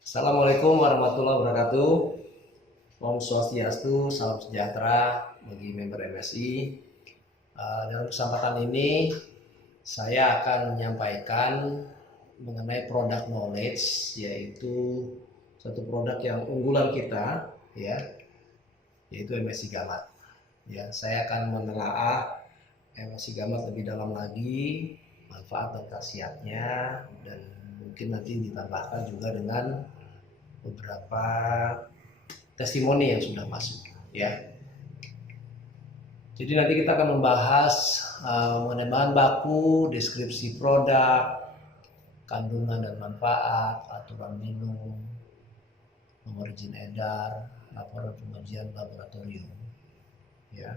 Assalamualaikum warahmatullahi wabarakatuh. Om Swastiastu, salam sejahtera bagi member MSI. Dalam kesempatan ini saya akan menyampaikan mengenai produk knowledge, yaitu satu produk yang unggulan kita, ya, yaitu MSI Gamat. Ya, saya akan menelaah MSI Gamat lebih dalam lagi, manfaat dan khasiatnya, dan mungkin nanti ditambahkan juga dengan beberapa testimoni yang sudah masuk, ya. Jadi nanti kita akan membahas mengenai bahan baku, deskripsi produk, kandungan dan manfaat, aturan minum, nomor izin edar, laporan pengujian laboratorium, ya.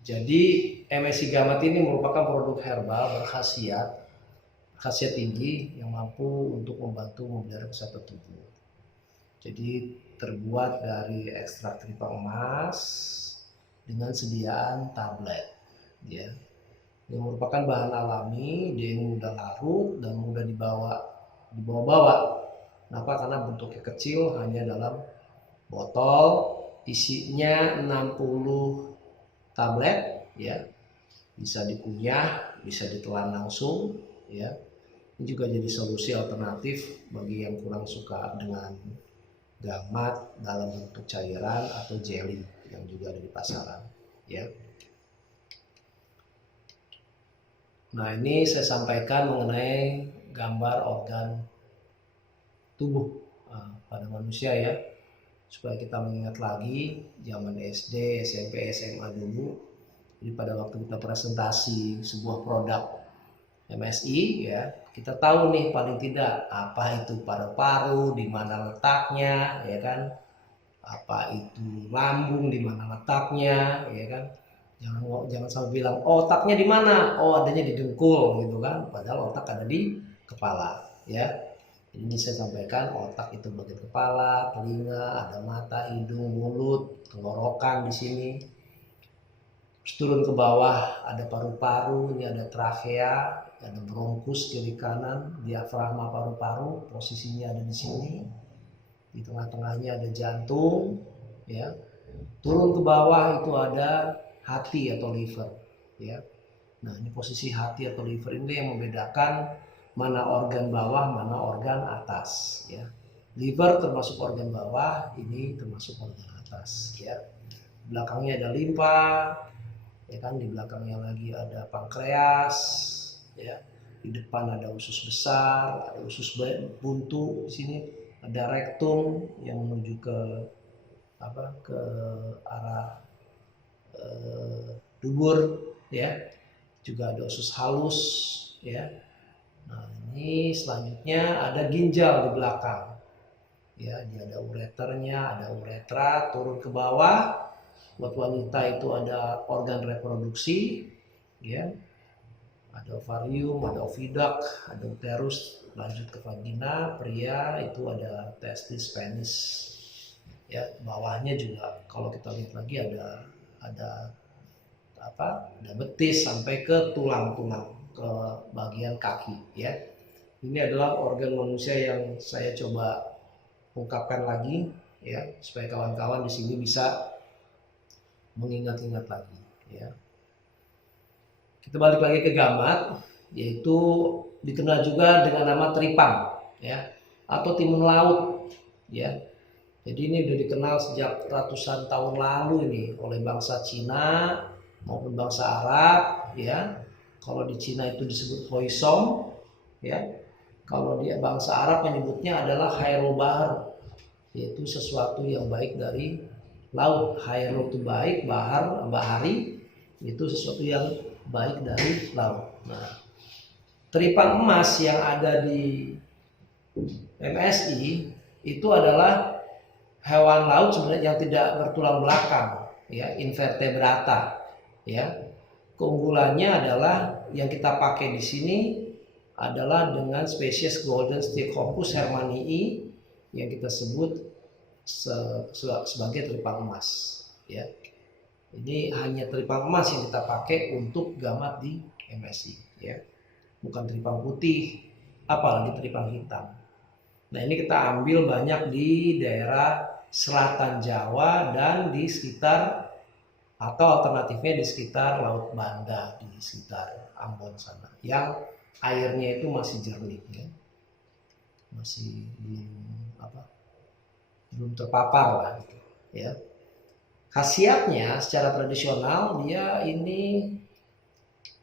Jadi MSI Gamat ini merupakan produk herbal khasiat tinggi yang mampu untuk membantu memelihara kesehatan tubuh. Jadi terbuat dari ekstrak tripang emas dengan sediaan tablet, ya. Ini merupakan bahan alami, dia mudah larut dan mudah dibawa. Kenapa? Karena bentuknya kecil, hanya dalam botol, isinya 60 tablet, ya. Bisa dikunyah, bisa ditelan langsung, ya. Ini juga jadi solusi alternatif bagi yang kurang suka dengan Gamat dalam bentuk cairan atau jelly yang juga ada di pasaran, ya. Nah, ini saya sampaikan mengenai gambar organ tubuh pada manusia, ya, supaya kita mengingat lagi zaman SD, SMP, SMA dulu. Jadi pada waktu kita presentasi sebuah produk MSI, ya, kita tahu nih paling tidak apa itu paru-paru, di mana letaknya, ya kan, apa itu lambung, di mana letaknya, ya kan. Jangan sampai bilang otaknya di mana, adanya di dengkul, gitu kan, padahal otak ada di kepala, ya. Ini saya sampaikan otak itu bagian kepala, telinga, ada mata, hidung, mulut, tenggorokan di sini. Terus turun ke bawah ada paru-paru, ini ada trakea, ada bronkus kiri kanan, diafragma paru-paru, posisinya ada di sini. Di tengah-tengahnya ada jantung, ya. Turun ke bawah itu ada hati atau liver, ya. Nah, ini posisi hati atau liver ini yang membedakan mana organ bawah, mana organ atas, ya. Liver termasuk organ bawah, ini termasuk organ atas, ya. Belakangnya ada limpa, ya kan, di belakangnya lagi ada pankreas, ya. Di depan ada usus besar, ada usus buntu di sini, ada rektum yang menuju ke ke arah dubur, ya. Juga ada usus halus, ya. Nah, ini selanjutnya ada ginjal di belakang, ya. Dia ada ureternya, ada uretra. Turun ke bawah, buat wanita itu ada organ reproduksi, ya. Ada ovarium, ada oviduct, ada uterus, lanjut ke vagina. Pria itu ada testis, penis, ya. Bawahnya juga kalau kita lihat lagi ada betis sampai ke tulang-tulang, ke bagian kaki, ya. Ini adalah organ manusia yang saya coba ungkapkan lagi, ya, supaya kawan-kawan di sini bisa mengingat-ingat lagi, ya. Kita balik lagi ke Gamat, yaitu dikenal juga dengan nama tripang, ya, atau timun laut, ya. Jadi ini sudah dikenal sejak ratusan tahun lalu ini oleh bangsa Cina maupun bangsa Arab, ya. Kalau di Cina itu disebut hoisom, ya. Kalau di bangsa Arab menyebutnya adalah khairul bahar, yaitu sesuatu yang baik dari laut. Khairul itu baik, bahari itu sesuatu yang baik dari laut. Nah, tripang emas yang ada di MSI itu adalah hewan laut sebenarnya yang tidak bertulang belakang, ya, invertebrata, ya. Keunggulannya adalah yang kita pakai di sini adalah dengan spesies Golden Stichopus hermannii yang kita sebut sebagai tripang emas, ya. Ini hanya tripang emas yang kita pakai untuk Gamat di MSI, ya. Bukan tripang putih apalagi teripang hitam. Nah, ini kita ambil banyak di daerah selatan Jawa dan di sekitar, atau alternatifnya di sekitar Laut Banda, di sekitar Ambon sana, yang airnya itu masih jernih ya. Masih belum terpapar lah gitu, ya. Khasiatnya secara tradisional dia ini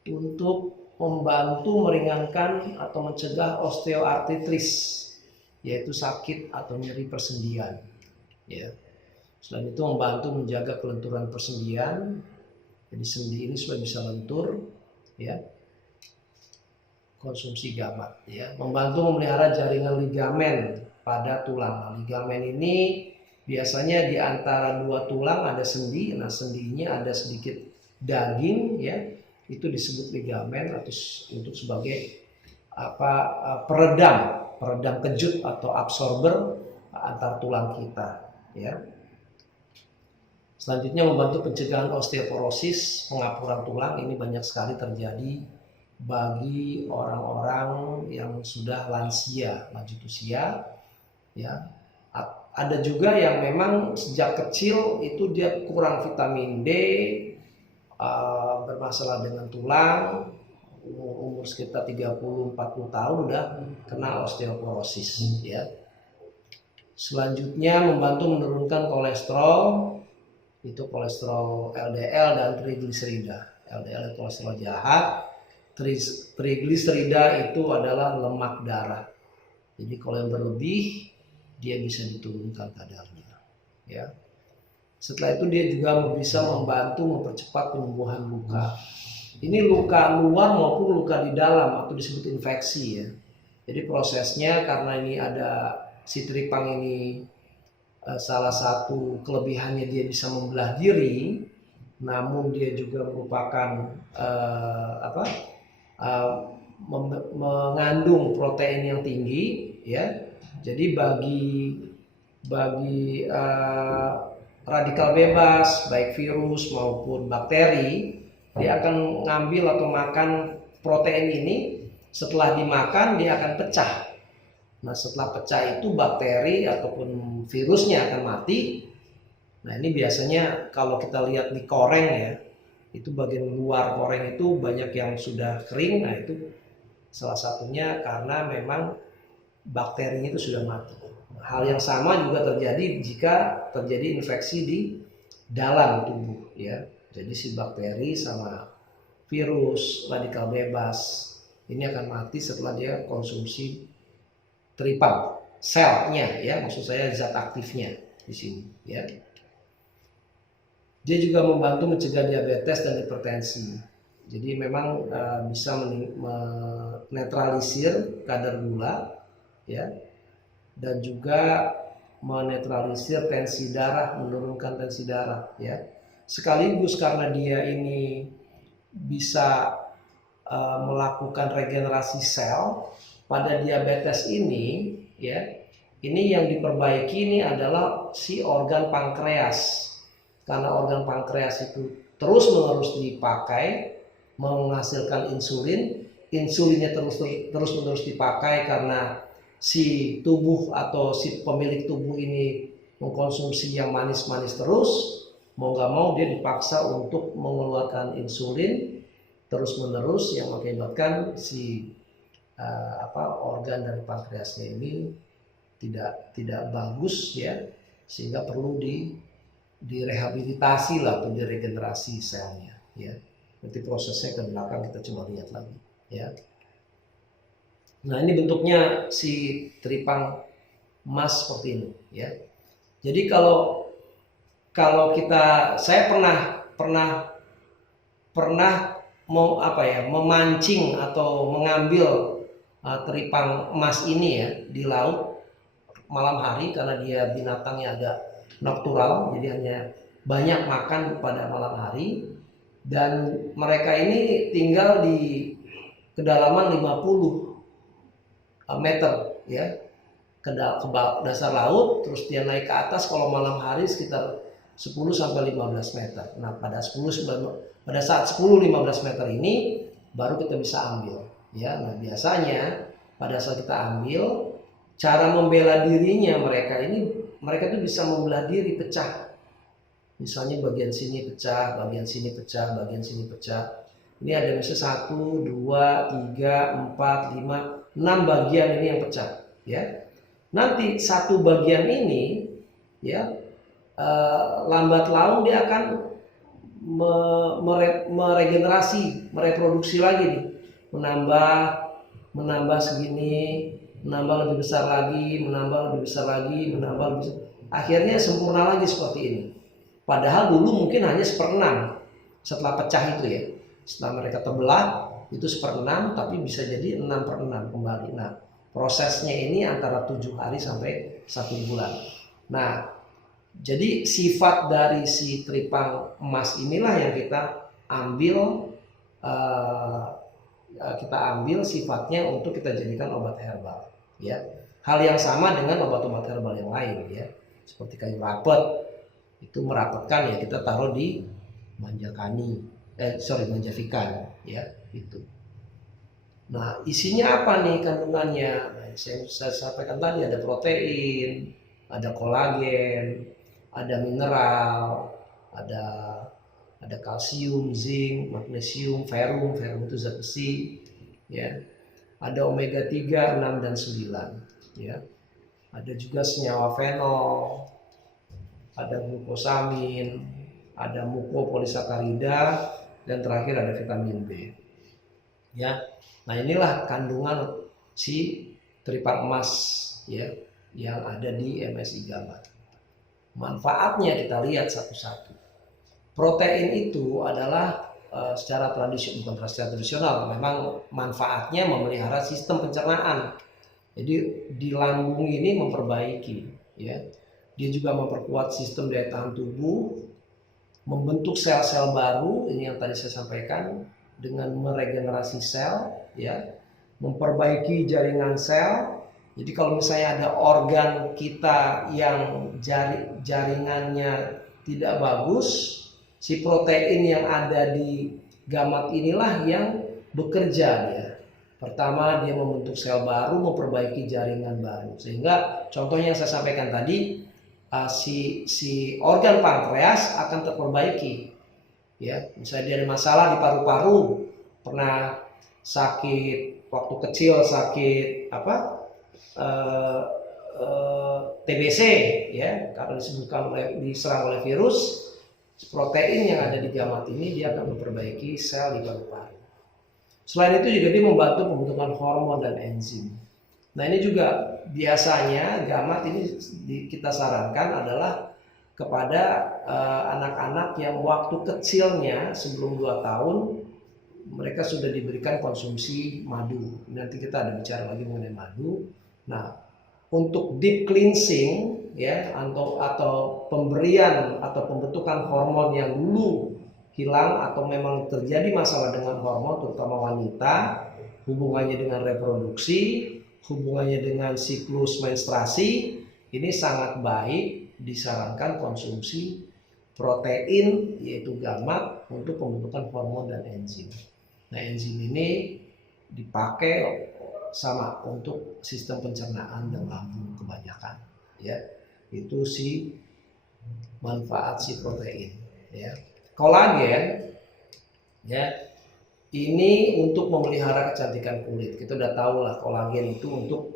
untuk membantu meringankan atau mencegah osteoartritis, yaitu sakit atau nyeri persendian ya. Selain itu membantu menjaga kelenturan persendian, jadi sendi ini supaya bisa lentur ya. Konsumsi gamat ya, membantu memelihara jaringan ligamen pada tulang. Nah, ligamen ini biasanya di antara dua tulang ada sendi. Nah, sendinya ada sedikit daging ya, itu disebut ligamen, atau untuk sebagai peredam kejut atau absorber antar tulang kita ya. Selanjutnya membantu pencegahan osteoporosis, pengapuran tulang. Ini banyak sekali terjadi bagi orang-orang yang sudah lansia, lanjut usia ya. Ada juga yang memang sejak kecil itu dia kurang vitamin D, bermasalah dengan tulang, umur sekitar 30-40 tahun udah kena osteoporosis ya. Selanjutnya membantu menurunkan kolesterol, itu kolesterol LDL dan trigliserida. LDL itu kolesterol jahat, trigliserida itu adalah lemak darah. Jadi kalau yang berlebih dia bisa diturunkan kadarnya ya. Setelah itu dia juga bisa membantu mempercepat penyembuhan luka. Ini luka luar maupun luka di dalam, atau disebut infeksi ya. Jadi prosesnya, karena ini ada si teripang ini, salah satu kelebihannya dia bisa membelah diri, namun dia juga merupakan mengandung protein yang tinggi ya. Jadi bagi radikal bebas baik virus maupun bakteri, dia akan ngambil atau makan protein ini. Setelah dimakan dia akan pecah. Nah, setelah pecah itu bakteri ataupun virusnya akan mati. Nah, ini biasanya kalau kita lihat di koreng ya, itu bagian luar koreng itu banyak yang sudah kering. Nah, itu salah satunya karena memang bakterinya itu sudah mati. Hal yang sama juga terjadi jika terjadi infeksi di dalam tubuh ya. Jadi si bakteri sama virus, radikal bebas ini akan mati setelah dia konsumsi teripang selnya ya, maksud saya zat aktifnya di sini ya. Dia juga membantu mencegah diabetes dan hipertensi. Jadi memang bisa menetralisir kadar gula ya, dan juga menetralisir tensi darah, menurunkan tensi darah ya. Sekaligus karena dia ini bisa melakukan regenerasi sel pada diabetes ini ya. Ini yang diperbaiki ini adalah si organ pankreas. Karena organ pankreas itu terus-menerus dipakai menghasilkan insulin, insulinnya terus-menerus dipakai karena si tubuh atau si pemilik tubuh ini mengkonsumsi yang manis-manis terus, mau nggak mau dia dipaksa untuk mengeluarkan insulin terus-menerus, yang mengakibatkan si organ dari pankreasnya ini tidak bagus ya, sehingga perlu direhabilitasi lah atau diregenerasi selnya ya. Nanti prosesnya ke belakang kita coba lihat lagi ya. Nah, ini bentuknya si teripang emas seperti ini ya. Jadi kalau saya pernah memancing atau mengambil teripang emas ini ya di laut malam hari, karena dia binatangnya agak nocturnal, jadi hanya banyak makan pada malam hari, dan mereka ini tinggal di kedalaman 50 meter ya, ke dasar laut, terus dia naik ke atas kalau malam hari sekitar 10-15 meter. Nah, pada saat 10-15 meter ini baru kita bisa ambil ya. Nah, biasanya pada saat kita ambil, cara membela dirinya mereka tuh bisa membelah diri, pecah. Misalnya bagian sini pecah, bagian sini pecah, bagian sini pecah. Ini ada misalnya 1, 2, 3, 4, 5, 6 bagian ini yang pecah, ya. Nanti satu bagian ini, ya, lambat laun dia akan meregenerasi, mereproduksi lagi nih, menambah segini, menambah lebih besar lagi, menambah lebih besar lagi, menambah lebih besar. Akhirnya sempurna lagi seperti ini. Padahal dulu mungkin hanya 1/6 setelah pecah itu ya. Setelah mereka terbelah itu 1/6, tapi bisa jadi 6/6 kembali. Nah, prosesnya ini antara 7 hari sampai 1 bulan. Nah, jadi sifat dari si tripang emas inilah yang kita ambil sifatnya untuk kita jadikan obat herbal, ya. Hal yang sama dengan obat-obat herbal yang lain, ya, seperti kayu rapet itu merapetkan, ya, kita taruh di manjavikan, ya, itu. Nah, isinya apa nih kandungannya? Nah, saya sampaikan tadi ada protein, ada kolagen, ada mineral, ada kalsium, zinc, magnesium, ferrum itu zat besi, ya. Ada omega 3, 6 dan 9, ya. Ada juga senyawa fenol, ada glukosamin, ada mukopolisakarida, dan terakhir ada vitamin B. Ya. Nah, inilah kandungan si tripang emas, ya, yang ada di MSI Gammat. Manfaatnya kita lihat satu-satu. Protein itu adalah secara tradisional, memang manfaatnya memelihara sistem pencernaan. Jadi di lambung ini memperbaiki, ya. Dia juga memperkuat sistem daya tahan tubuh, membentuk sel-sel baru, ini yang tadi saya sampaikan, dengan meregenerasi sel, ya, memperbaiki jaringan sel. Jadi kalau misalnya ada organ kita yang jaringannya tidak bagus, si protein yang ada di Gammat inilah yang bekerja, ya. Pertama, dia membentuk sel baru, memperbaiki jaringan baru, sehingga contohnya yang saya sampaikan tadi, si organ pankreas akan terperbaiki, ya. Misalnya dia ada masalah di paru-paru, pernah sakit waktu kecil, sakit TBC, ya, karena diserang oleh virus. Protein yang ada di Gammat ini dia akan memperbaiki sel di paru-paru. Selain itu juga dia membantu pembentukan hormon dan enzim. Nah, ini juga biasanya Gammat ini kita sarankan adalah kepada anak-anak yang waktu kecilnya sebelum 2 tahun mereka sudah diberikan konsumsi madu. Nanti kita ada bicara lagi mengenai madu. Nah, untuk deep cleansing, ya, atau pemberian atau pembentukan hormon yang dulu hilang atau memang terjadi masalah dengan hormon, terutama wanita, hubungannya dengan reproduksi, hubungannya dengan siklus menstruasi, ini sangat baik disarankan konsumsi protein, yaitu Gammat, untuk pembentukan hormon dan enzim. Nah, enzim ini dipakai sama untuk sistem pencernaan dan lambung kebanyakan, ya. Itu si manfaat si protein, ya. Kolagen, ya, ini untuk memelihara kecantikan kulit. Kita udah tahu lah kolagen itu untuk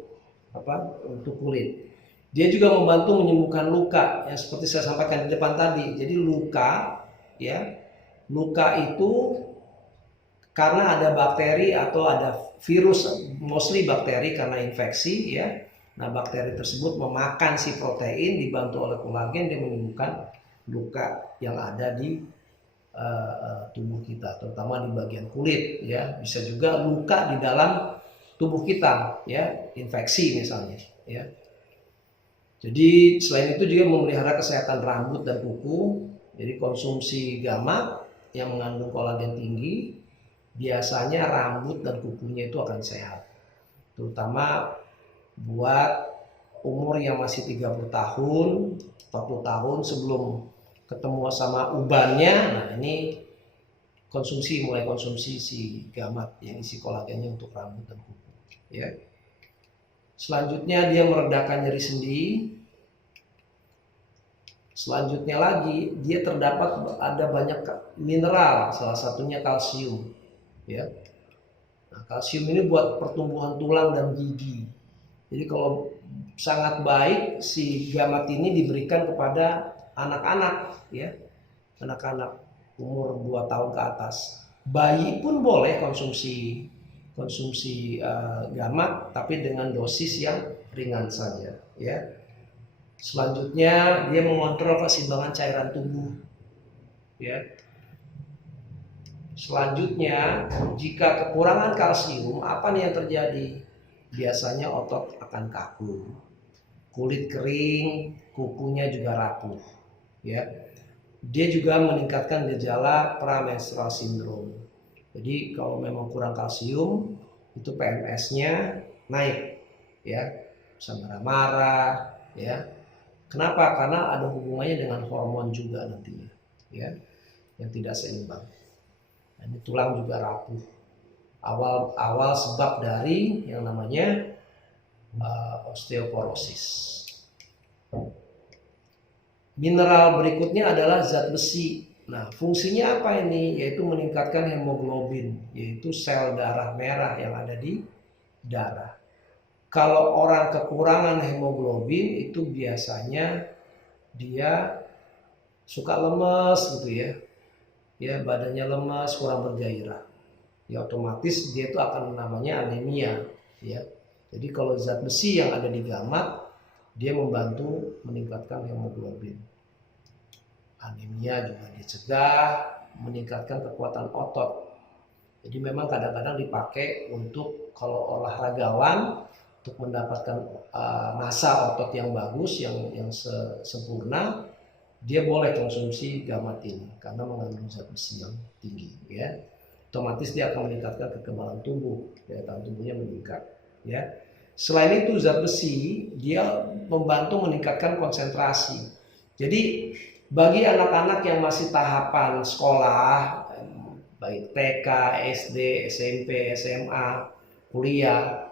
apa? Untuk kulit. Dia juga membantu menyembuhkan luka, yang seperti saya sampaikan di depan tadi. Jadi luka, ya, luka itu karena ada bakteri atau ada virus, mostly bakteri karena infeksi, ya. Nah, bakteri tersebut memakan si protein, dibantu oleh kolagen, dia menyembuhkan luka yang ada di tubuh kita, terutama di bagian kulit, ya. Bisa juga luka di dalam tubuh kita, ya, infeksi misalnya, ya. Jadi selain itu juga memelihara kesehatan rambut dan kuku. Jadi konsumsi Gammat yang mengandung kolagen tinggi, biasanya rambut dan kukunya itu akan sehat, terutama buat umur yang masih 30 tahun, 40 tahun sebelum ketemu sama ubannya. Nah, ini mulai konsumsi si Gammat yang isi kolagennya untuk rambut dan kuku, ya. Selanjutnya dia meredakan nyeri sendi. Selanjutnya lagi dia terdapat ada banyak mineral, salah satunya kalsium, ya. Nah, kalsium ini buat pertumbuhan tulang dan gigi. Jadi kalau sangat baik si gamat ini diberikan kepada anak-anak, ya, anak-anak umur 2 tahun ke atas. Bayi pun boleh konsumsi gamat, tapi dengan dosis yang ringan saja, ya. Selanjutnya dia mengontrol keseimbangan cairan tubuh, ya. Selanjutnya jika kekurangan kalsium, apa nih yang terjadi? Biasanya otot akan kaku, kulit kering, kukunya juga rapuh, ya. Dia juga meningkatkan gejala premenstrual syndrome. Jadi kalau memang kurang kalsium, itu PMS-nya naik, ya, bisa marah-marah, ya. Kenapa? Karena ada hubungannya dengan hormon juga nantinya, ya, yang tidak seimbang. Nah, ini tulang juga rapuh. Awal sebab dari yang namanya osteoporosis. Mineral berikutnya adalah zat besi. Nah, fungsinya apa ini? Yaitu meningkatkan hemoglobin, yaitu sel darah merah yang ada di darah. Kalau orang kekurangan hemoglobin itu biasanya dia suka lemes gitu, ya. Ya, badannya lemas, kurang bergairah. Ya otomatis dia itu akan namanya anemia, ya. Jadi kalau zat besi yang ada di gamat dia membantu meningkatkan hemoglobin. Anemia juga dicegah, meningkatkan kekuatan otot. Jadi memang kadang-kadang dipakai untuk kalau olahragawan untuk mendapatkan massa otot yang bagus, yang sempurna, dia boleh konsumsi gamat ini karena mengandung zat besi yang tinggi, ya. Otomatis dia akan meningkatkan kekebalan tubuh, daya tahan tubuhnya meningkat, ya. Selain itu zat besi dia membantu meningkatkan konsentrasi. Jadi bagi anak-anak yang masih tahapan sekolah, baik TK, SD, SMP, SMA, kuliah,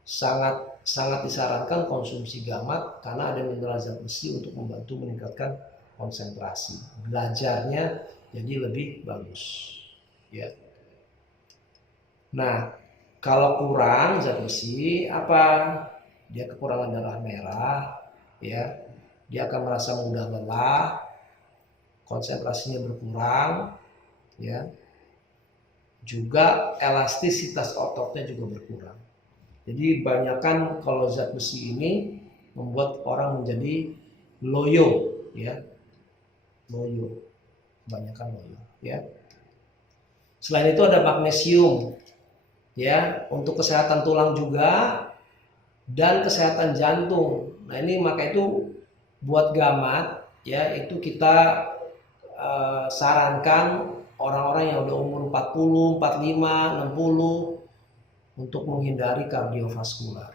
sangat disarankan konsumsi gamat karena ada mineral zat besi untuk membantu meningkatkan konsentrasi. Belajarnya jadi lebih bagus, ya. Nah, kalau kurang zat besi apa? Dia kekurangan darah merah, ya. Dia akan merasa mudah lelah, konsentrasinya berkurang, ya. Juga elastisitas ototnya juga berkurang. Jadi banyakkan kalau zat besi ini membuat orang menjadi loyo, ya. Loyo, kebanyakan loyo, ya. Selain itu ada magnesium, ya, untuk kesehatan tulang juga dan kesehatan jantung. Nah, ini maka itu buat gamat, ya, itu kita sarankan orang-orang yang udah umur 40, 45, 60 untuk menghindari kardiovaskular.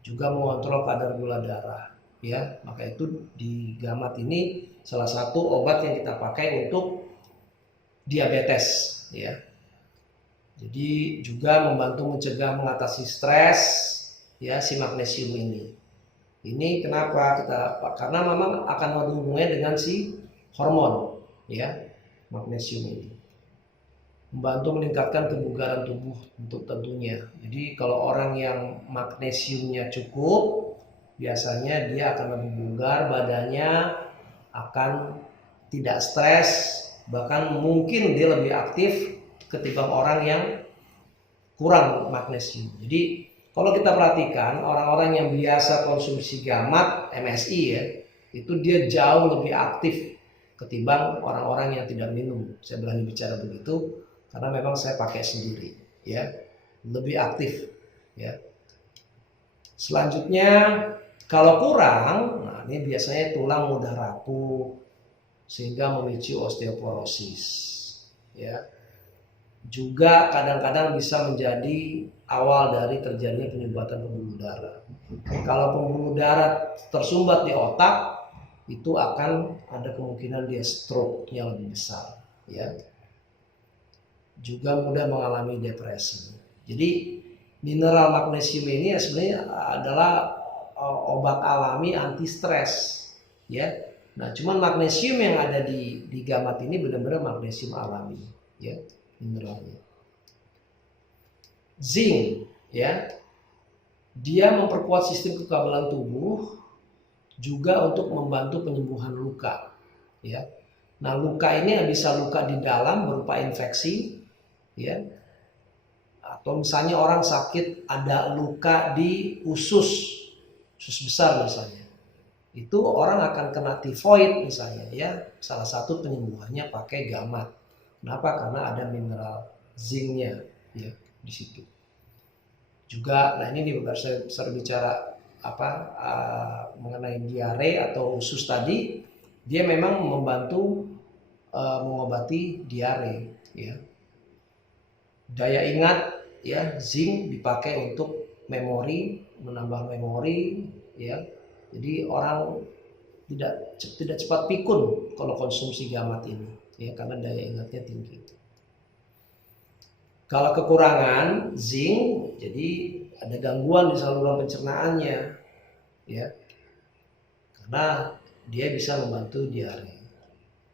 Juga mengontrol kadar gula darah, ya. Maka itu di gamat ini salah satu obat yang kita pakai untuk diabetes, ya. Jadi juga membantu mencegah mengatasi stres, ya, si magnesium ini. Ini kenapa karena memang akan ada hubungannya dengan si hormon, ya, magnesium ini. Membantu meningkatkan kebugaran tubuh untuk tentunya. Jadi kalau orang yang magnesiumnya cukup, biasanya dia akan lebih bugar, badannya akan tidak stres, bahkan mungkin dia lebih aktif ketimbang orang yang kurang magnesium. Jadi kalau kita perhatikan orang-orang yang biasa konsumsi gamat MSI, ya, itu dia jauh lebih aktif ketimbang orang-orang yang tidak minum. Saya berani bicara begitu karena memang saya pakai sendiri, ya, lebih aktif, ya. Selanjutnya kalau kurang, nah ini biasanya tulang mudah rapuh sehingga memicu osteoporosis, ya. Juga kadang-kadang bisa menjadi awal dari terjadinya penyumbatan pembuluh darah. Kalau pembuluh darah tersumbat di otak, itu akan ada kemungkinan dia stroke yang lebih besar, ya. Juga mudah mengalami depresi. Jadi Mineral magnesium ini ya sebenarnya adalah obat alami anti stres, ya. Nah, cuman magnesium yang ada di gamat ini benar-benar magnesium alami, ya, mineralnya. Zinc, ya, dia memperkuat sistem kekebalan tubuh, juga untuk membantu penyembuhan luka, ya. Nah, luka ini bisa luka di dalam berupa infeksi, ya, atau misalnya orang sakit ada luka di usus besar misalnya, itu orang akan kena tifoid misalnya, ya. Salah satu penyembuhannya pakai gamat. Kenapa? Karena ada mineral zincnya, ya, di situ. Juga, nah ini saya bicara mengenai diare atau usus tadi, dia memang membantu mengobati diare, ya. Daya ingat, ya, zinc dipakai untuk memori, menambah memori, ya. Jadi orang tidak cepat pikun kalau konsumsi gamat ini, ya, karena daya ingatnya tinggi. Kalau kekurangan zinc, jadi ada gangguan di saluran pencernaannya, ya, karena dia bisa membantu diare.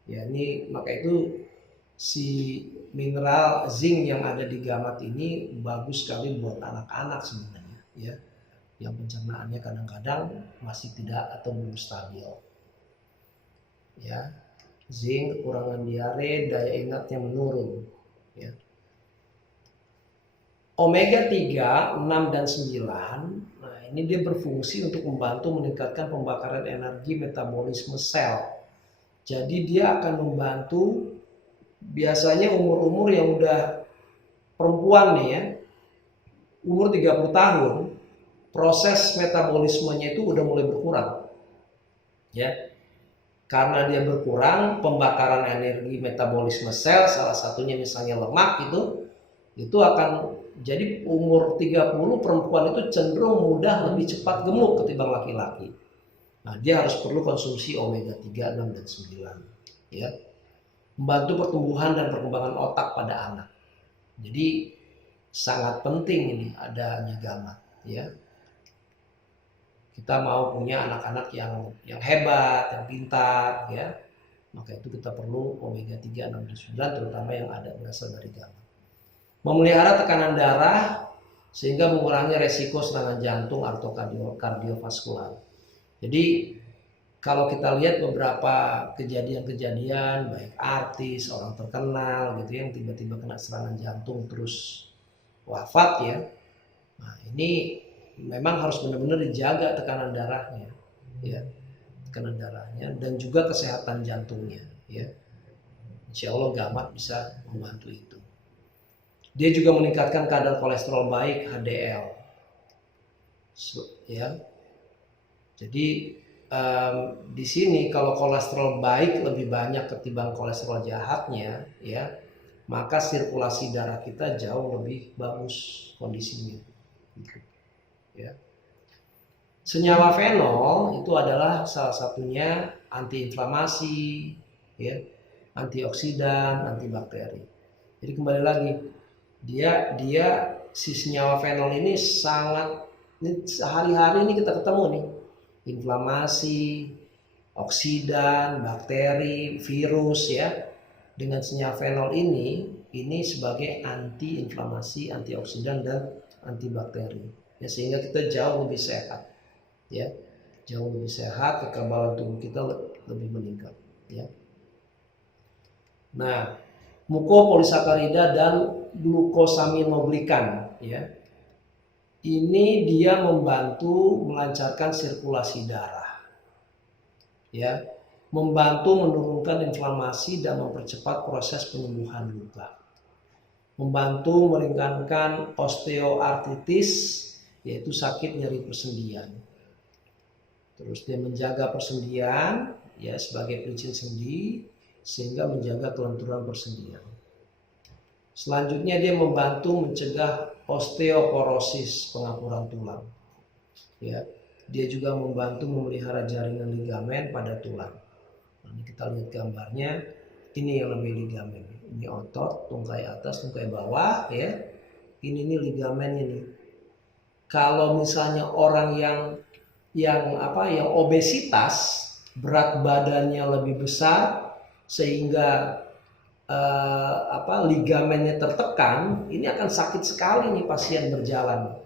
Ya, ini maka itu si mineral zinc yang ada di gamat ini bagus sekali buat anak-anak sebenarnya, ya, yang pencernaannya kadang-kadang masih tidak atau belum stabil, ya. Zinc kekurangan diare, daya ingatnya menurun, ya. Omega 3, 6 dan 9, nah ini dia berfungsi untuk membantu meningkatkan pembakaran energi metabolisme sel. Jadi dia akan membantu biasanya umur-umur yang udah perempuan nih, ya, umur 30 tahun, proses metabolismenya itu udah mulai berkurang, ya. Karena dia berkurang, pembakaran energi metabolisme sel, salah satunya misalnya lemak itu akan jadi umur 30 perempuan itu cenderung mudah lebih cepat gemuk ketimbang laki-laki. Nah, dia harus perlu konsumsi omega 3, 6 dan 9, ya. Membantu pertumbuhan dan perkembangan otak pada anak. Jadi sangat penting ini adanya gamat, ya. Kita mau punya anak-anak yang hebat, yang pintar, ya. Maka itu kita perlu omega 3, 6 dan 9 terutama yang ada berasal dari gamat. Memelihara tekanan darah sehingga mengurangi resiko serangan jantung atau kardiovaskular. Jadi kalau kita lihat beberapa kejadian-kejadian baik artis, orang terkenal gitu yang tiba-tiba kena serangan jantung terus wafat, ya. Nah, ini memang harus benar-benar dijaga tekanan darahnya, ya. Tekanan darahnya dan juga kesehatan jantungnya, ya. Insya Allah gamat bisa membantu itu. Dia juga meningkatkan kadar kolesterol baik HDL, ya. Jadi di sini kalau kolesterol baik lebih banyak ketimbang kolesterol jahatnya, ya, maka sirkulasi darah kita jauh lebih bagus kondisinya, ya. Senyawa fenol itu adalah salah satunya antiinflamasi, ya, antioksidan, antibakteri. Jadi kembali lagi, dia si senyawa fenol ini sangat, ini sehari-hari ini kita ketemu nih, inflamasi, oksidan, bakteri, virus, ya. Dengan senyawa fenol ini sebagai anti-inflamasi, antioksidan dan antibakteri, ya, sehingga kita jauh lebih sehat, ya. Jauh lebih sehat, kekebalan tubuh kita lebih meningkat, ya. Nah, mukopolisakarida dan glukosaminoglikan, ya. Ini dia membantu melancarkan sirkulasi darah, ya, membantu menurunkan inflamasi dan mempercepat proses penyembuhan luka, membantu meringankan osteoartritis, yaitu sakit nyeri persendian. Terus dia menjaga persendian, ya, sebagai pelicin sendi sehingga menjaga kelenturan persendian. Selanjutnya dia membantu mencegah osteoporosis, pengapuran tulang, ya. Dia juga membantu memelihara jaringan ligamen pada tulang. Nah, ini kita lihat gambarnya, ini yang namanya ligamen. Ini otot, tungkai atas, tungkai bawah, ya. Ini ligamen ini. kalau misalnya orang yang obesitas, berat badannya lebih besar sehingga ligamennya tertekan, ini akan sakit sekali nih pasien berjalan.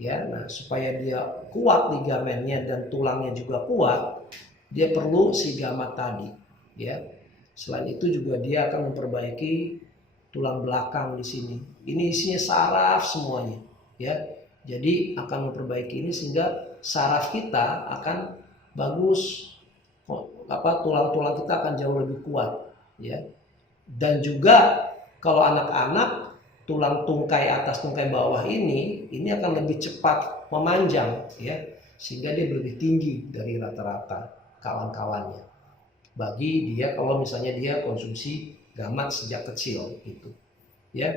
Ya, nah supaya dia kuat ligamennya dan tulangnya juga kuat, dia perlu si gamat tadi. Ya, selain itu juga dia akan memperbaiki tulang belakang di sini. Ini isinya saraf semuanya. Ya, jadi akan memperbaiki ini sehingga saraf kita akan bagus, tulang-tulang kita akan jauh lebih kuat, ya. Dan juga kalau anak-anak, tulang tungkai atas tungkai bawah ini akan lebih cepat memanjang, ya, sehingga dia lebih tinggi dari rata-rata kawan-kawannya. Bagi dia kalau misalnya dia konsumsi gamat sejak kecil gitu, ya.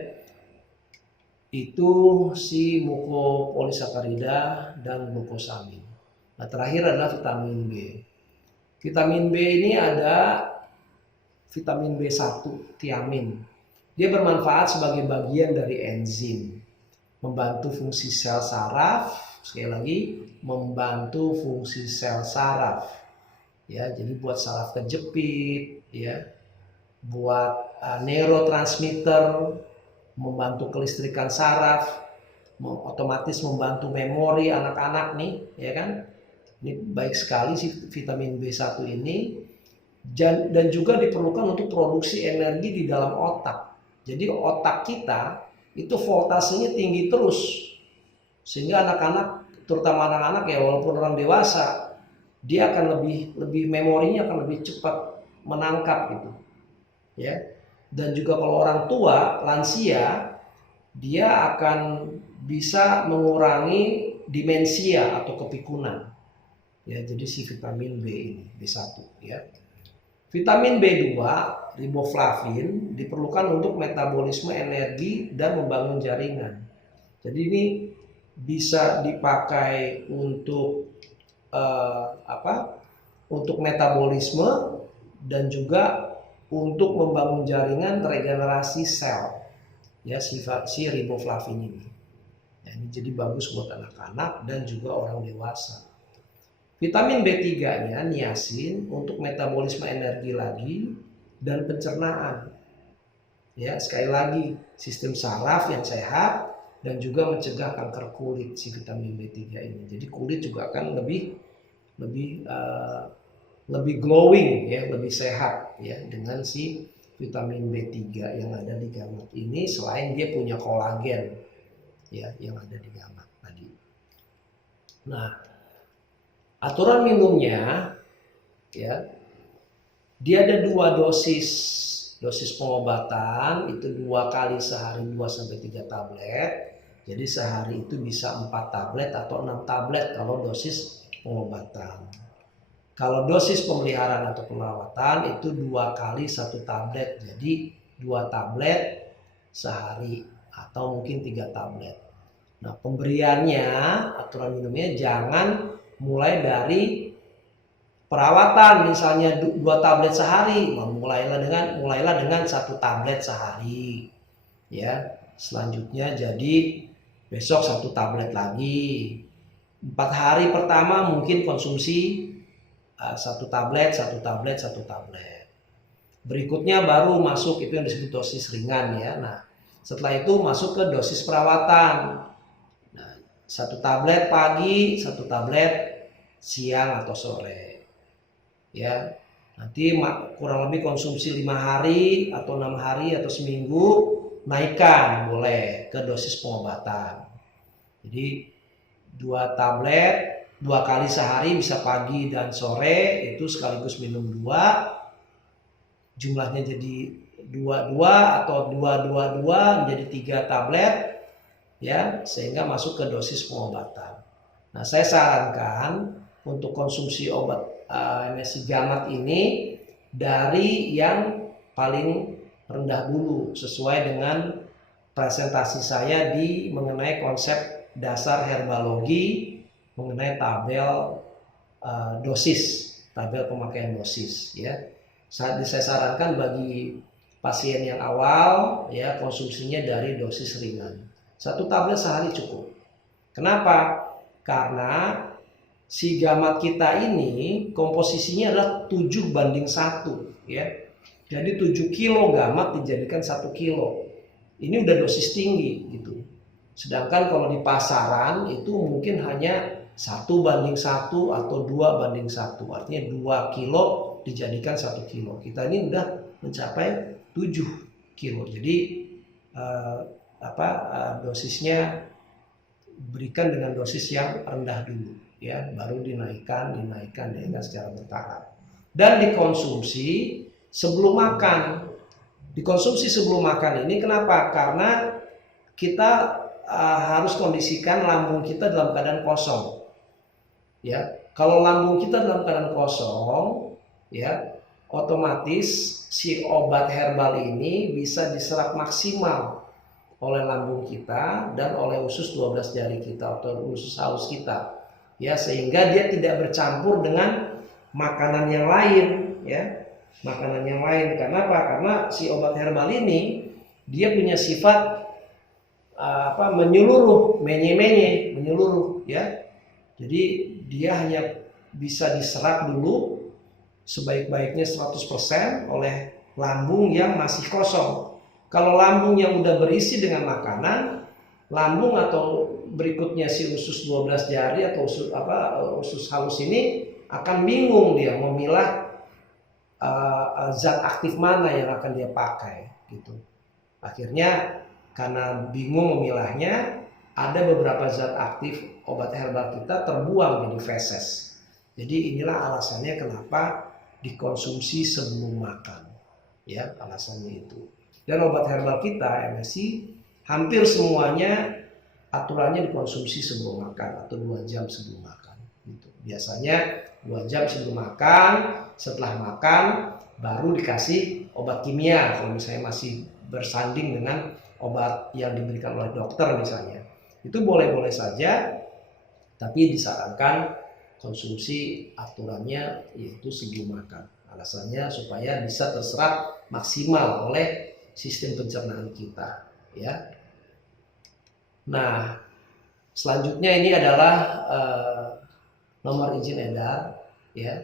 Itu si mukopolisakarida dan glukosamin. Nah, terakhir adalah vitamin B. Vitamin B ini ada vitamin B1, tiamin. Dia bermanfaat sebagai bagian dari enzim, membantu fungsi sel saraf, sekali lagi, membantu fungsi sel saraf. Ya, jadi buat saraf kejepit, ya, buat neurotransmitter, membantu kelistrikan saraf, otomatis membantu memori anak-anak nih, ya kan? Ini baik sekali sih vitamin B1 ini, dan juga diperlukan untuk produksi energi di dalam otak. Jadi otak kita itu voltasenya tinggi terus, sehingga anak-anak, terutama anak-anak ya, walaupun orang dewasa, dia akan lebih memorinya akan lebih cepat menangkap gitu, ya. Dan juga kalau orang tua, lansia, dia akan bisa mengurangi demensia atau kepikunan. Ya, jadi si vitamin B ini, B1, ya. Vitamin B2, riboflavin, diperlukan untuk metabolisme energi dan membangun jaringan. Jadi ini bisa dipakai untuk untuk metabolisme dan juga untuk membangun jaringan regenerasi sel, ya, si riboflavin ini. Ya, ini jadi bagus buat anak-anak dan juga orang dewasa. Vitamin B3-nya niacin untuk metabolisme energi lagi dan pencernaan. Ya, sekali lagi sistem saraf yang sehat dan juga mencegah kanker kulit si vitamin B3 ini. Jadi kulit juga akan lebih glowing, ya, lebih sehat, ya, dengan si vitamin B3 yang ada di gamat ini, selain dia punya kolagen, ya, yang ada di gamat tadi. Nah, aturan minumnya, ya, dia ada 2 dosis pengobatan, itu 2 kali sehari 2-3 tablet. Jadi sehari itu bisa 4 tablet atau 6 tablet kalau dosis pengobatan. Kalau dosis pemeliharaan atau perawatan itu 2 kali 1 tablet, jadi 2 tablet sehari atau mungkin 3 tablet. Nah, pemberiannya, aturan minumnya jangan mulai dari perawatan, misalnya 2 tablet sehari, mulailah dengan 1 tablet sehari, ya. Selanjutnya jadi besok 1 tablet lagi. 4 hari pertama mungkin konsumsi 1 tablet. Berikutnya baru masuk itu yang disebut dosis ringan, ya. Nah, setelah itu masuk ke dosis perawatan. Nah, 1 tablet pagi, 1 tablet siang atau sore, ya. Nanti kurang lebih konsumsi 5 hari atau 6 hari atau seminggu, naikkan boleh ke dosis pengobatan. Jadi 2 tablet 2 kali sehari, bisa pagi dan sore, itu sekaligus minum 2, jumlahnya jadi 2 atau 2 menjadi 3 tablet, ya, sehingga masuk ke dosis pengobatan. Nah, saya sarankan untuk konsumsi obat MSI gamat ini dari yang paling rendah dulu, sesuai dengan presentasi saya mengenai konsep dasar herbalogi, mengenai tabel dosis, tabel pemakaian dosis, ya. Saya sarankan bagi pasien yang awal, ya, konsumsinya dari dosis ringan. 1 tablet sehari cukup. Kenapa? Karena si gamat kita ini komposisinya adalah 7:1 ya. Jadi 7 kilo gamat dijadikan 1 kilo. Ini udah dosis tinggi gitu. Sedangkan kalau di pasaran itu mungkin hanya 1:1 atau 2:1. Artinya 2 kilo dijadikan 1 kilo. Kita ini udah mencapai 7 kilo. Jadi dosisnya berikan dengan dosis yang rendah dulu ya, baru dinaikkan secara bertahap. Dan dikonsumsi sebelum makan. Dikonsumsi sebelum makan ini kenapa? Karena kita harus kondisikan lambung kita dalam keadaan kosong. Ya, kalau lambung kita dalam keadaan kosong, ya, otomatis si obat herbal ini bisa diserap maksimal oleh lambung kita dan oleh usus 12 jari kita atau usus halus kita. Ya, sehingga dia tidak bercampur dengan makanan yang lain, ya. Makanan yang lain. Kenapa? Karena si obat herbal ini dia punya sifat menyeluruh, menyeluruh, ya. Jadi dia hanya bisa diserap dulu sebaik-baiknya 100% oleh lambung yang masih kosong. Kalau lambung yang udah berisi dengan makanan, lambung atau berikutnya si usus 12 jari atau usus halus ini akan bingung dia memilah zat aktif mana yang akan dia pakai gitu. Akhirnya karena bingung memilahnya, ada beberapa zat aktif obat herbal kita terbuang jadi feses. Jadi inilah alasannya kenapa dikonsumsi sebelum makan. Ya, alasannya itu. Dan obat herbal kita MSI hampir semuanya aturannya dikonsumsi sebelum makan atau 2 jam sebelum makan gitu. Biasanya 2 jam sebelum makan, setelah makan baru dikasih obat kimia kalau misalnya masih bersanding dengan obat yang diberikan oleh dokter misalnya. Itu boleh-boleh saja, tapi disarankan konsumsi aturannya yaitu sebelum makan. Alasannya supaya bisa terserap maksimal oleh sistem pencernaan kita, ya. Nah, selanjutnya ini adalah nomor izin edar, ya.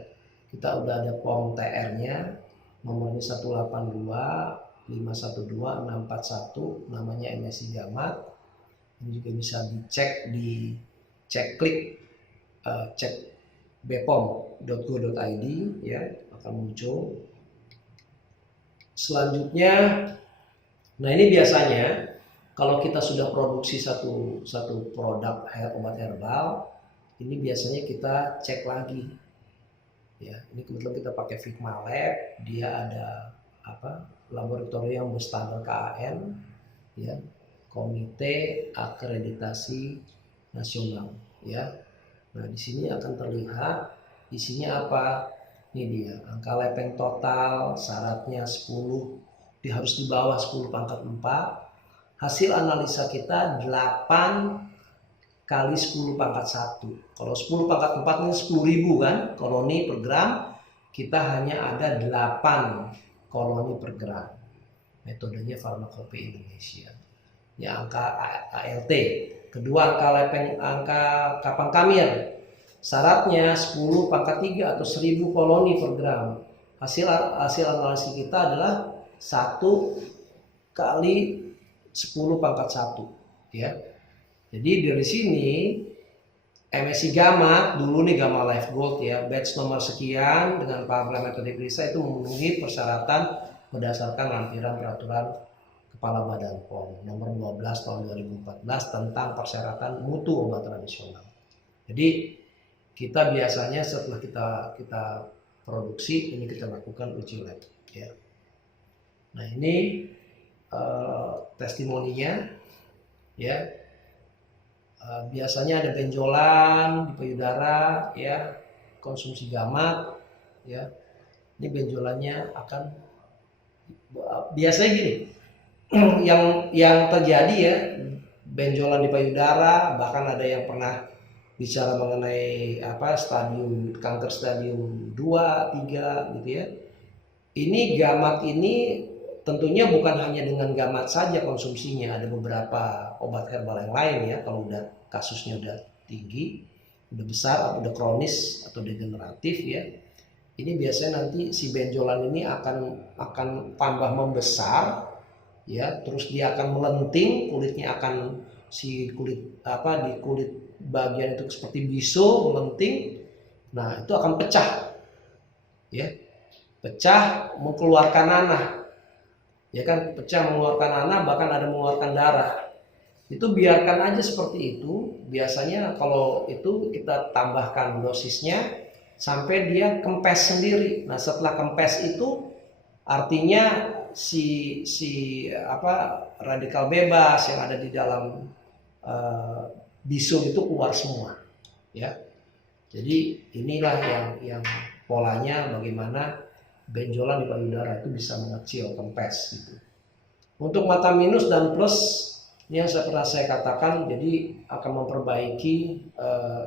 Kita udah ada POM TR-nya, nomornya 182512641, namanya MSI Gamat. Ini juga bisa dicek di cek bepom.go.id, ya, akan muncul. Selanjutnya, nah ini biasanya kalau kita sudah produksi satu produk obat herbal, ini biasanya kita cek lagi. Ya, ini kebetulan kita pakai Figma Lab, dia ada laboratorium berstandar KAN, ya, Komite Akreditasi Nasional, ya. Nah, di sini akan terlihat isinya apa. Ini dia, angka lepeng total, syaratnya 10, harus di bawah 10/4. Hasil analisa kita 8 kali 10/1. Kalau 10/4 ini 10.000 kan, koloni per gram. Kita hanya ada 8 koloni per gram. Metodenya Farmakope Indonesia. Ya, angka ALT. Kedua, angka kapang kamir. Syaratnya 10/3 atau 1000 koloni per gram. Hasil analisis kita adalah 1 kali 10/1, ya. Jadi dari sini MSI Gamat dulu nih, Gamma Life Gold, ya, batch nomor sekian dengan parameter diperiksa itu memenuhi persyaratan berdasarkan lampiran peraturan Kepala Badan POM nomor 12 tahun 2014 tentang persyaratan mutu obat tradisional. Jadi kita biasanya setelah kita produksi ini kita lakukan uji lab, ya. Nah, ini testimoninya, ya. Biasanya ada benjolan di payudara, ya, konsumsi gamat, ya. Ini benjolannya akan biasanya gini. yang terjadi, ya, benjolan di payudara, bahkan ada yang pernah bicara mengenai stadium kanker stadium 2, 3 gitu, ya. Ini gamat ini tentunya bukan hanya dengan gamat saja konsumsinya, ada beberapa obat herbal yang lain ya. Kalau udah kasusnya udah tinggi, udah besar, udah kronis atau degeneratif ya, ini biasanya nanti si benjolan ini akan tambah membesar ya, terus dia akan melenting, kulitnya akan si kulit apa di kulit bagian itu seperti bisul melenting. Nah, itu akan pecah ya, pecah mengeluarkan nanah ya kan, pecah mengeluarkan nanah, bahkan ada mengeluarkan darah. Itu biarkan aja seperti itu. Biasanya kalau itu kita tambahkan dosisnya sampai dia kempes sendiri. Nah, setelah kempes itu artinya si radikal bebas yang ada di dalam bisul itu keluar semua ya. Jadi inilah yang polanya bagaimana benjolan di payudara itu bisa mengecil, kempes gitu. Untuk mata minus dan plus ini yang pernah saya katakan, jadi akan memperbaiki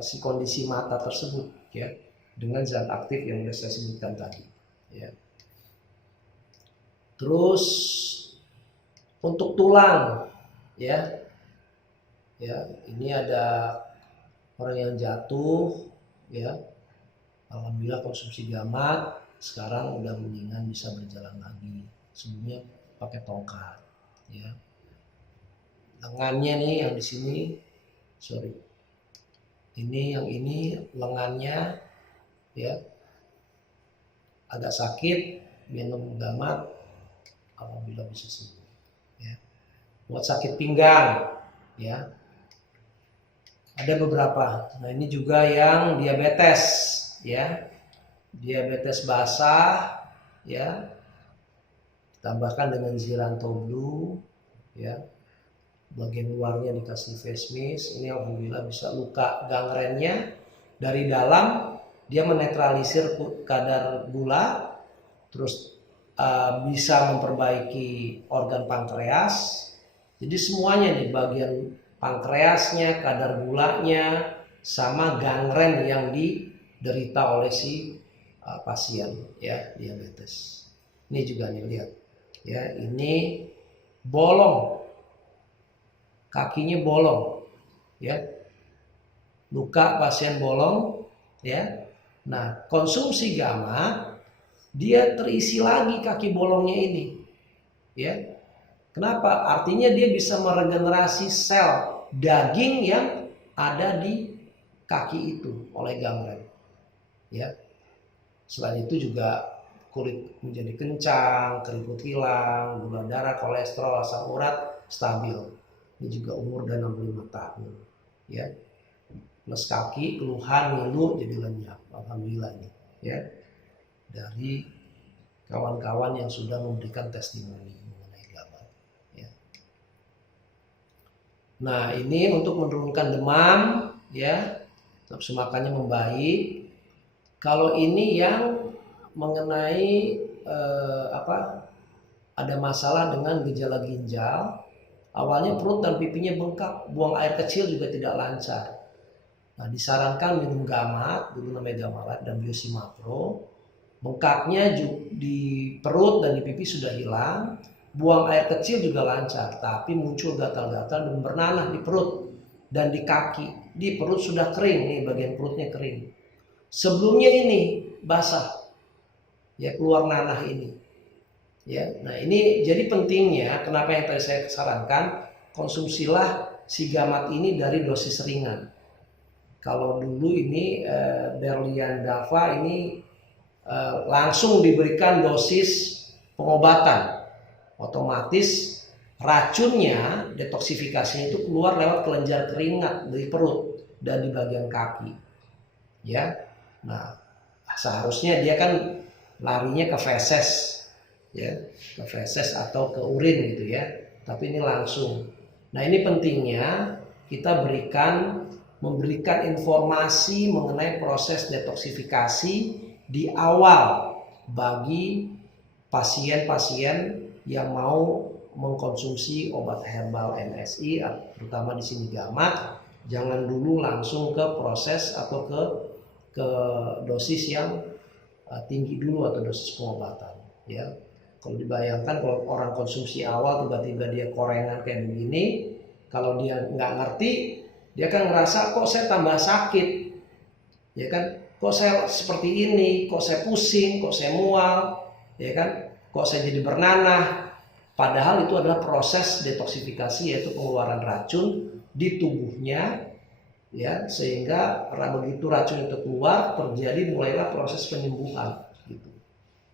si kondisi mata tersebut ya dengan zat aktif yang sudah saya sebutkan tadi ya. Terus untuk tulang ya, ini ada orang yang jatuh ya, alhamdulillah konsumsi gamat, sekarang udah mendingan bisa berjalan lagi. Sebelumnya pakai tongkat ya. Lengannya nih yang di sini, yang ini lengannya ya agak sakit, minum gamat, alhamdulillah bisa sembuh ya. Buat sakit pinggang ya, ada beberapa. Nah, ini juga yang diabetes ya, diabetes basah ya, tambahkan dengan Zirantol ya, bagian luarnya dikasih face mist. Ini alhamdulillah bisa luka gangrennya dari dalam, dia menetralisir kadar gula, terus bisa memperbaiki organ pankreas. Jadi semuanya nih, bagian pankreasnya, kadar gulanya, sama gangren yang diderita oleh si pasien ya diabetes. Ini juga nih lihat ya, ini bolong, kakinya bolong ya, luka pasien bolong ya. Nah, konsumsi gamat dia terisi lagi kaki bolongnya ini ya. Kenapa? Artinya dia bisa meregenerasi sel daging yang ada di kaki itu oleh gangren ya. Selain itu juga kulit menjadi kencang, keriput hilang, gula darah, kolesterol, asam urat stabil. Ini juga umur udah 65 tahun ya. Plus kaki, keluhan, ngilu jadi lenyap. Alhamdulillah nih ya, dari kawan-kawan yang sudah memberikan testimoni mengenai gamat ya. Nah, ini untuk menurunkan demam ya, nafsu makannya membaik. Kalau ini yang mengenai ada masalah dengan gejala ginjal, awalnya perut dan pipinya bengkak, buang air kecil juga tidak lancar. Nah, disarankan minum gamat, dulu namanya Gamalite dan Biosimapro. Bengkaknya di perut dan di pipi sudah hilang, buang air kecil juga lancar, tapi muncul gatal-gatal dan bernanah di perut dan di kaki. Di perut sudah kering nih, bagian perutnya kering. Sebelumnya ini basah, ya keluar nanah ini. Ya, nah ini jadi pentingnya kenapa yang tadi saya sarankan, konsumsilah si gamat ini dari dosis ringan. Kalau dulu ini Berlian Dava ini langsung diberikan dosis pengobatan, otomatis racunnya, detoksifikasinya itu keluar lewat kelenjar keringat dari perut dan di bagian kaki ya. Nah, seharusnya dia kan larinya ke feses ya, ke feses atau ke urin gitu ya, tapi ini langsung. Nah, ini pentingnya kita memberikan informasi mengenai proses detoksifikasi di awal bagi pasien-pasien yang mau mengkonsumsi obat herbal MSI, terutama di sini gamat. Jangan dulu langsung ke proses atau ke dosis yang tinggi dulu atau dosis pengobatan ya. Kalau dibayangkan kalau orang konsumsi awal tiba-tiba dia korengan kayak begini, kalau dia nggak ngerti, dia kan ngerasa kok saya tambah sakit, ya kan? Kok saya seperti ini, kok saya pusing, kok saya mual, ya kan? Kok saya jadi bernanah. Padahal itu adalah proses detoksifikasi, yaitu pengeluaran racun di tubuhnya, ya, sehingga begitu racun itu keluar terjadi mulailah proses penyembuhan gitu.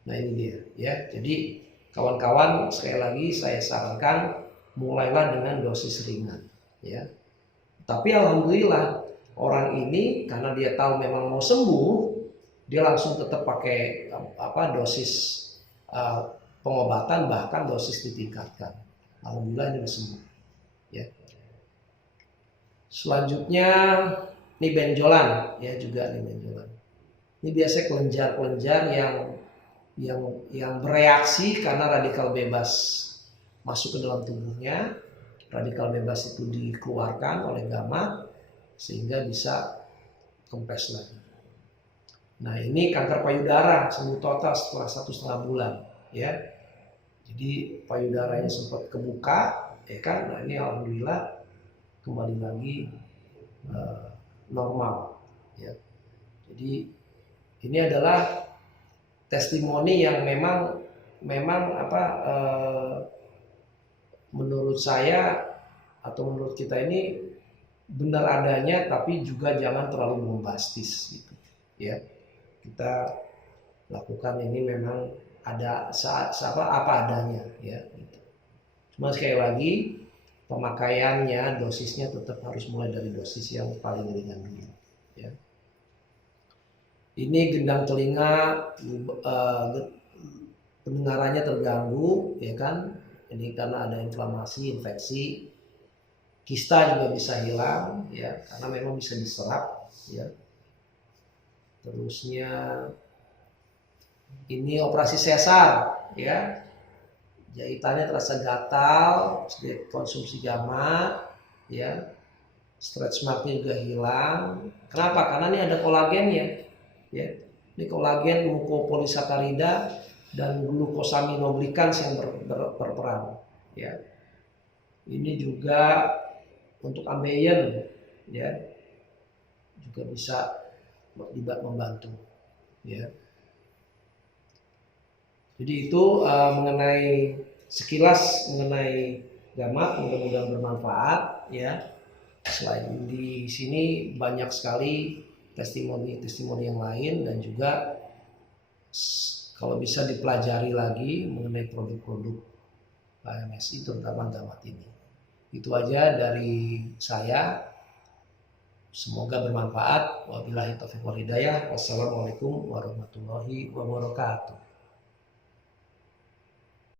Nah ini dia, ya. Jadi kawan-kawan, sekali lagi saya sarankan mulailah dengan dosis ringan, ya. Tapi alhamdulillah orang ini karena dia tahu memang mau sembuh, dia langsung tetap pakai dosis pengobatan, bahkan dosis ditingkatkan. Alhamdulillah ini sembuh, ya. Selanjutnya ini benjolan, ya, juga nih benjolan. Ini biasanya kelenjar-kelenjar yang bereaksi karena radikal bebas masuk ke dalam tubuhnya. Radikal bebas itu dikeluarkan oleh gamma sehingga bisa kempes lagi. Nah ini kanker payudara sembuh total setelah 1,5 bulan, ya. Jadi payudaranya sempat kebuka, ya kan. Nah ini alhamdulillah kembali lagi normal, ya. Jadi ini adalah testimoni yang memang menurut saya atau menurut kita ini benar adanya, tapi juga jangan terlalu bombastis gitu, ya. Kita lakukan ini memang ada apa adanya, ya gitu. Cuma sekali lagi pemakaiannya, dosisnya tetap harus mulai dari dosis yang paling ringan dulu, ya. Ini gendang telinga, pendengarannya terganggu, ya kan. Ini karena ada inflamasi, infeksi. Kista juga bisa hilang, ya, karena memang bisa diserap, ya. Terusnya ini operasi sesar, ya. Jahitannya terasa gatal, konsumsi gamma, ya. Stretch marknya juga hilang. Kenapa? Karena ini ada kolagennya, ya. Ini kolagen mukopolisakarida dan glukosaminoglikans yang berperan, ya. Ini juga untuk ambeien, ya, juga bisa membantu, ya. Jadi itu mengenai sekilas mengenai gamma, mudah-mudahan bermanfaat, ya. Selain di sini banyak sekali testimoni yang lain, dan juga kalau bisa dipelajari lagi mengenai produk-produk HMSI terutama Gamat ini. Itu aja dari saya. Semoga bermanfaat. Wabillahi taufiq wal hidayah. Wassalamualaikum warahmatullahi wabarakatuh.